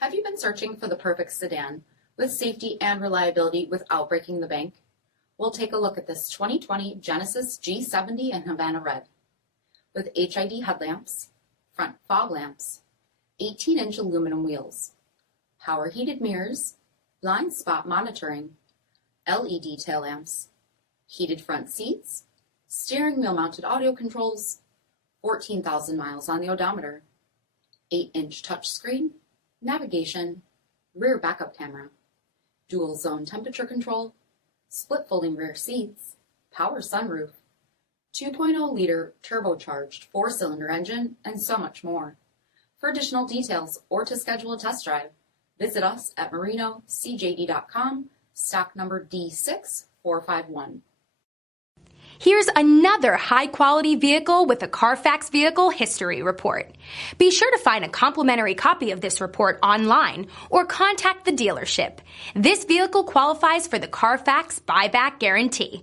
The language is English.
Have you been searching for the perfect sedan with safety and reliability without breaking the bank? We'll take a look at this 2020 Genesis G70 in Havana Red. With HID headlamps, front fog lamps, 18-inch aluminum wheels, power heated mirrors, blind spot monitoring, LED tail lamps, heated front seats, steering wheel mounted audio controls, 14,000 miles on the odometer, 8-inch touchscreen, navigation, rear backup camera, dual zone temperature control, split folding rear seats, power sunroof, 2.0-liter turbocharged 4-cylinder engine, and so much more. For additional details or to schedule a test drive, visit us at marinocjd.com, stock number D6451. Here's another high-quality vehicle with a CARFAX Vehicle History Report. Be sure to find a complimentary copy of this report online or contact the dealership. This vehicle qualifies for the CARFAX Buyback Guarantee.